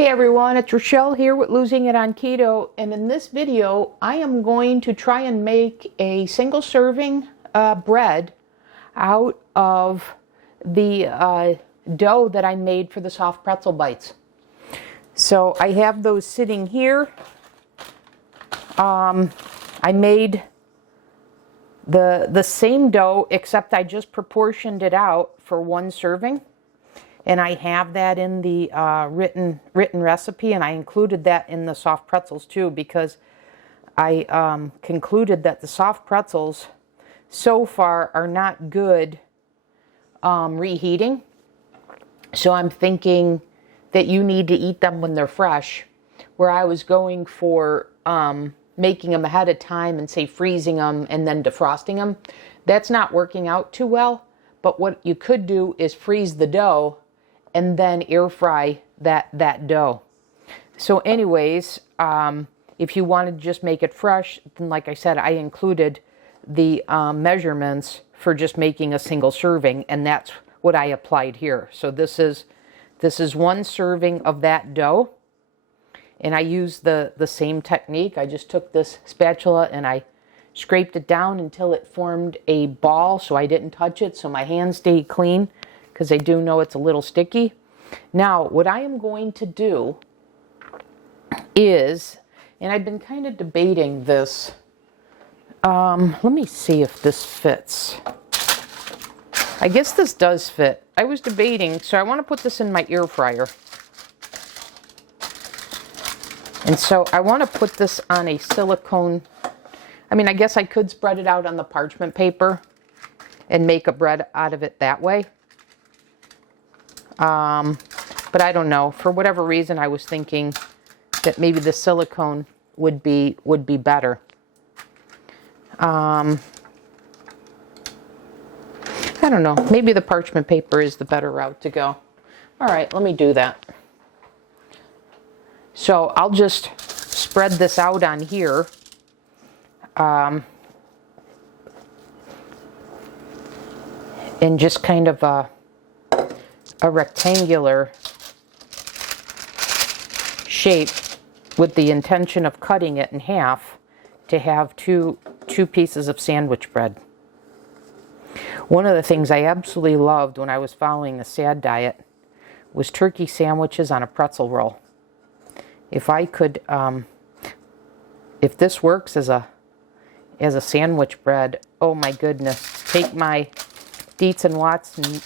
Hey everyone, it's Rochelle here with Losing It on Keto, and in this video I am going to try and make a single serving bread out of the dough that I made for the soft pretzel bites. So I have those sitting here. I made the same dough, except I just proportioned it out for one serving. And I have that in the written recipe, and I included that in the soft pretzels too, because I concluded that the soft pretzels so far are not good reheating. So I'm thinking that you need to eat them when they're fresh, where I was going for making them ahead of time and say freezing them and then defrosting them. That's not working out too well, but what you could do is freeze the dough and then air fry that dough. So anyways, if you wanted to just make it fresh, then like I said, I included the measurements for just making a single serving, and that's what I applied here. So this is one serving of that dough, and I used the same technique. I just took this spatula and I scraped it down until it formed a ball, so I didn't touch it, so my hands stayed clean, because I do know it's a little sticky. Now, what I am going to do is, and I've been kind of debating this, let me see if this fits. I guess this does fit. I was debating, so I want to put this in my air fryer. And so I want to put this on a silicone, I guess I could spread it out on the parchment paper and make a bread out of it that way. But I don't know. For whatever reason, I was thinking that maybe the silicone would be better. I don't know. Maybe the parchment paper is the better route to go. All right, let me do that. So I'll just spread this out on here. In just kind of a rectangular shape, with the intention of cutting it in half to have two pieces of sandwich bread. One of the things I absolutely loved when I was following the SAD diet was turkey sandwiches on a pretzel roll. If I could, if this works as a sandwich bread, oh my goodness, take my Dietz and Watson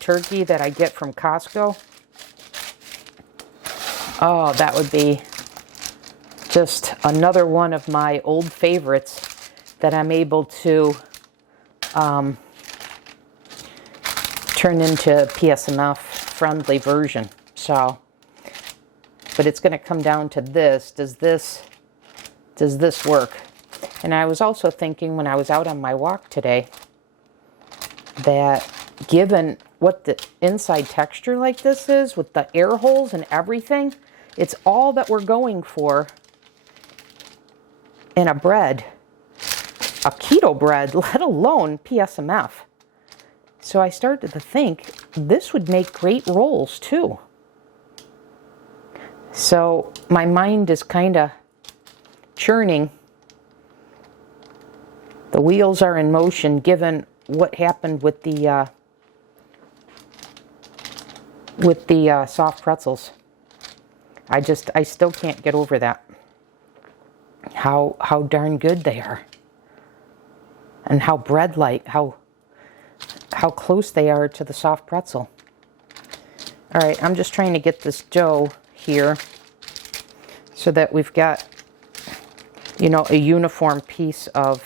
turkey that I get from Costco. Oh, that would be just another one of my old favorites that I'm able to turn into PSMF friendly version. So, but it's going to come down to this. Does this work? And I was also thinking when I was out on my walk today that given what the inside texture like this is, with the air holes and everything, it's all that we're going for in a bread, a keto bread, let alone PSMF. So I started to think this would make great rolls too. So my mind is kind of churning. The wheels are in motion given what happened with the soft pretzels. I still can't get over that. How darn good they are. And how bread-like, how close they are to the soft pretzel. All right, I'm just trying to get this dough here so that we've got, a uniform piece of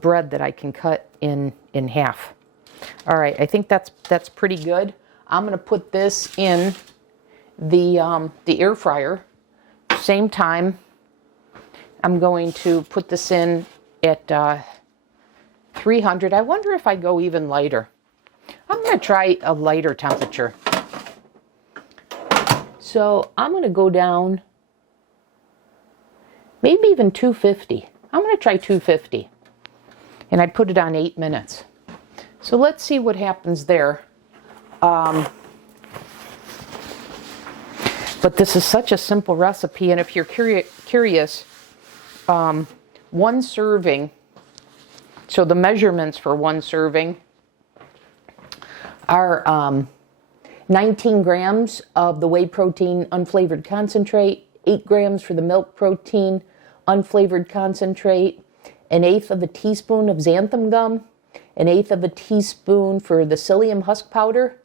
bread that I can cut in half. All right, I think that's pretty good. I'm going to put this in the air fryer. Same time, I'm going to put this in at 300. I wonder if I go even lighter. I'm going to try a lighter temperature. So I'm going to go down maybe even 250. I'm going to try 250. And I put it on 8 minutes. So let's see what happens there. But this is such a simple recipe, and if you're curious, one serving, so the measurements for one serving are 19 grams of the whey protein unflavored concentrate, 8 grams for the milk protein unflavored concentrate, 1/8 of a teaspoon of xanthan gum, 1/8 of a teaspoon for the psyllium husk powder,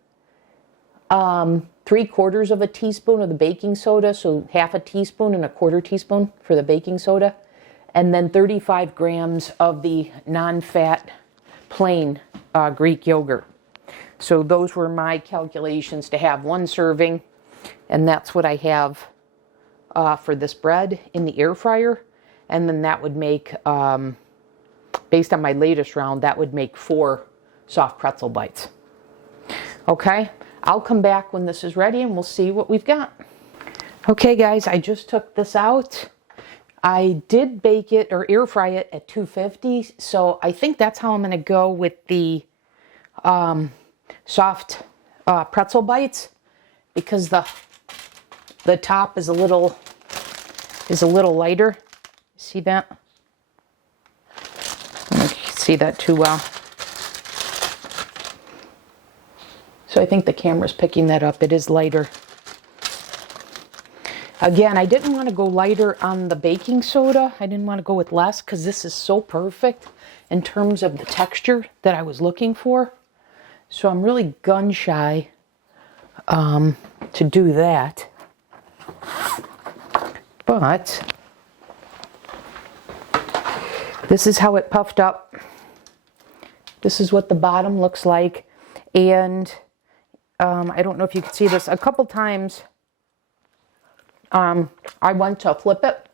3/4 of a teaspoon of the baking soda, so half a teaspoon and 1/4 teaspoon for the baking soda, and then 35 grams of the non-fat plain Greek yogurt. So those were my calculations to have one serving, and that's what I have for this bread in the air fryer. And then that would make, based on my latest round, that would make 4 soft pretzel bites. Okay, I'll come back when this is ready and we'll see what we've got. Okay guys, I just took this out. I did bake it or air fry it at 250, so I think that's how I'm going to go with the soft pretzel bites, because the top is a little lighter. See that? I don't know if you can see that too well. So I think the camera's picking that up. It is lighter. Again, I didn't want to go lighter on the baking soda. I didn't want to go with less because this is so perfect in terms of the texture that I was looking for. So I'm really gun shy to do that. But this is how it puffed up. This is what the bottom looks like. And I don't know if you can see this. A couple times I went to flip it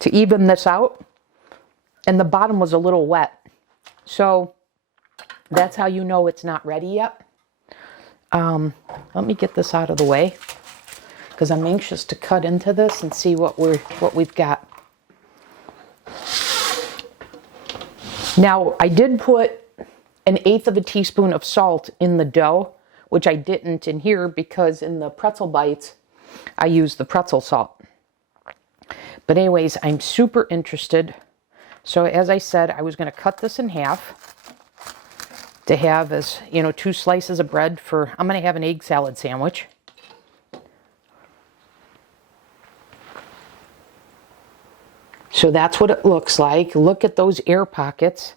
to even this out, and the bottom was a little wet. So that's how you know it's not ready yet. Let me get this out of the way because I'm anxious to cut into this and see what we've got. Now, I did put 1/8 of a teaspoon of salt in the dough, which I didn't in here because in the pretzel bites, I used the pretzel salt. But anyways, I'm super interested. So as I said, I was going to cut this in half to have as, 2 slices of bread for, I'm going to have an egg salad sandwich. So that's what it looks like. Look at those air pockets.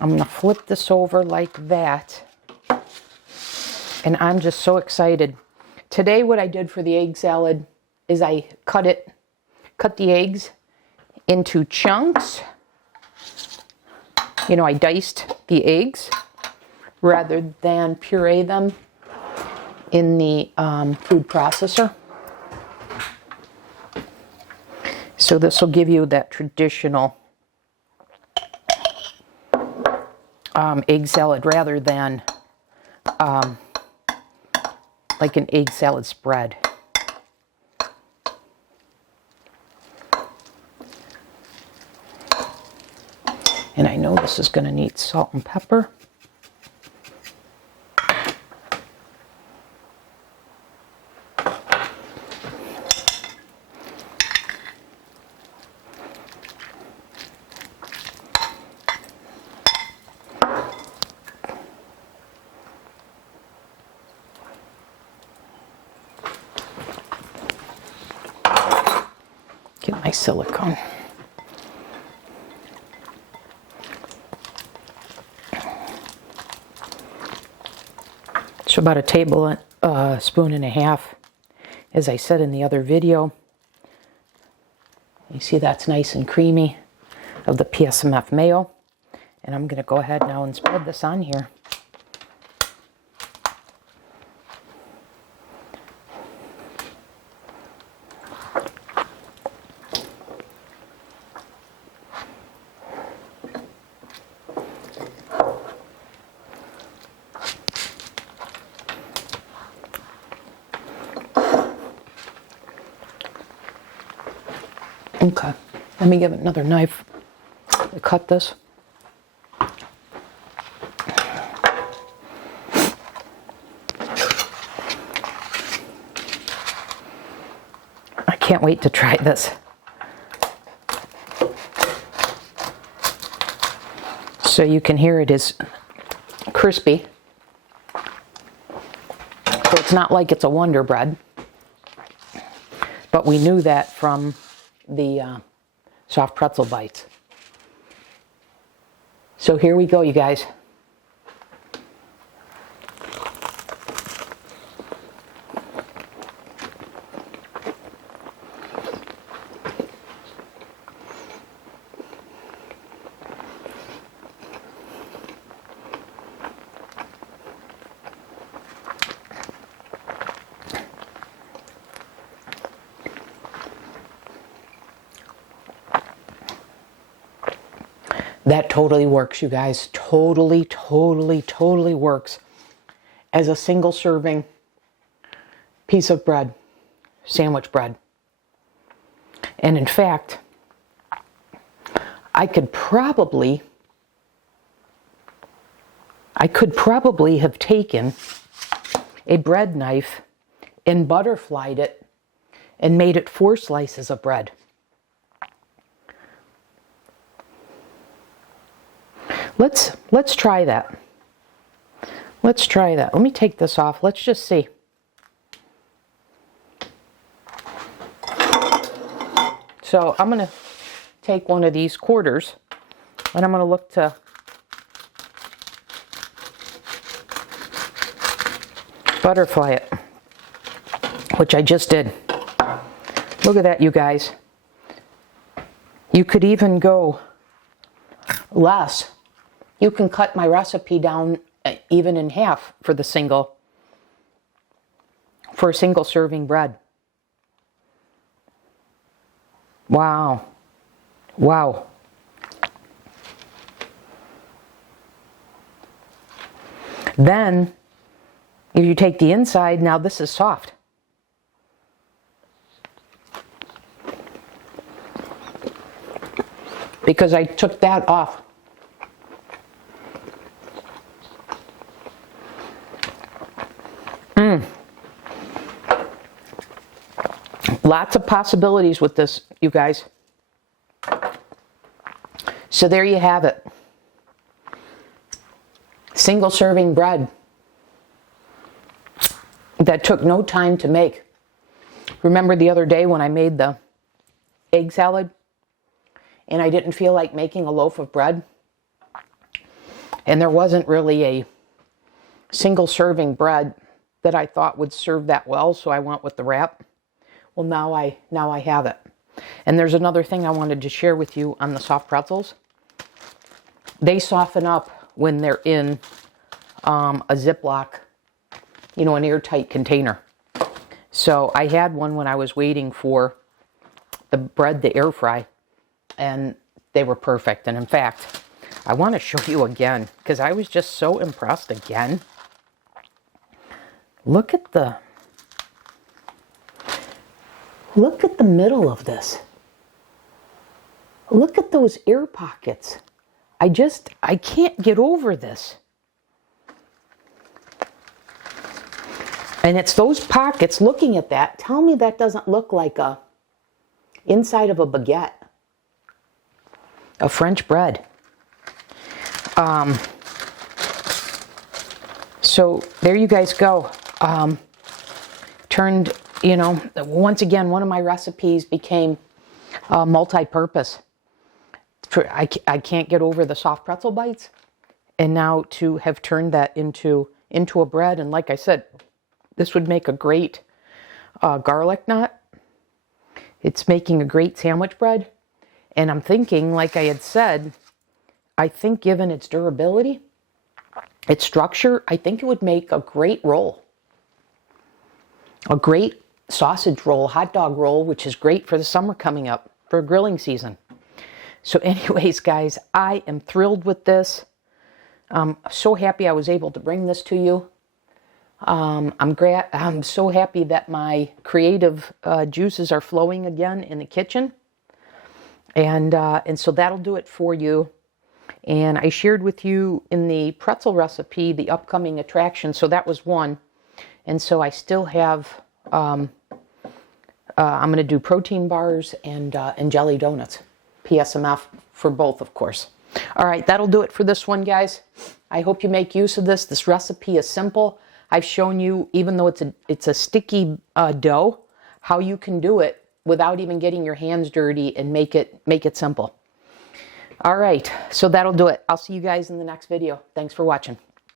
I'm going to flip this over like that. And I'm just so excited. Today what I did for the egg salad is I cut the eggs into chunks. I diced the eggs rather than puree them in the food processor. So this will give you that traditional egg salad rather than like an egg salad spread. And I know this is going to need salt and pepper. Get my silicone. So about a tablespoon and a half, as I said in the other video. You see that's nice and creamy of the PSMF mayo. And I'm going to go ahead now and spread this on here. Okay, let me give it another knife to cut this. can't wait to try this. So you can hear it is crispy. So it's not like it's a Wonder Bread. But we knew that from the soft pretzel bites. So here we go, you guys. That totally works, you guys. Totally, totally, totally works as a single serving piece of bread, sandwich bread. And in fact, I could probably have taken a bread knife and butterflied it and made it 4 slices of bread. Let's try that. Let's try that. Let me take this off. Let's just see. So I'm going to take one of these quarters and I'm going to look to butterfly it, which I just did. Look at that, you guys. You could even go less. You can cut my recipe down even in half for a single serving bread. Wow. Wow. Then, if you take the inside, now this is soft. Because I took that off. Lots of possibilities with this, you guys. So there you have it. Single serving bread that took no time to make. Remember the other day when I made the egg salad and I didn't feel like making a loaf of bread? And there wasn't really a single serving bread that I thought would serve that well, so I went with the wrap. Well, now I have it. And there's another thing I wanted to share with you on the soft pretzels. They soften up when they're in a Ziploc, an airtight container. So I had one when I was waiting for the bread to air fry, and they were perfect. And in fact, I want to show you again because I was just so impressed again. Look at the middle of this. Look at those air pockets. I can't get over this. And it's those pockets, looking at that, tell me that doesn't look like a inside of a baguette. A French bread. So there you guys go. Turned, once again, one of my recipes became multi-purpose. I can't get over the soft pretzel bites. And now to have turned that into a bread. And like I said, this would make a great garlic knot. It's making a great sandwich bread. And I'm thinking, like I had said, I think given its durability, its structure, I think it would make a great roll. A great sausage roll, hot dog roll, which is great for the summer coming up, for grilling season. So anyways, guys, I am thrilled with this. I'm so happy I was able to bring this to you. I'm so happy that my creative juices are flowing again in the kitchen. And so that'll do it for you. And I shared with you in the pretzel recipe the upcoming attraction. So that was one. And so I still have I'm going to do protein bars and jelly donuts. PSMF for both, of course. All right, that'll do it for this one, guys. I hope you make use of this. This recipe is simple. I've shown you, even though it's a sticky dough, how you can do it without even getting your hands dirty and make it simple. All right, so that'll do it. I'll see you guys in the next video. Thanks for watching.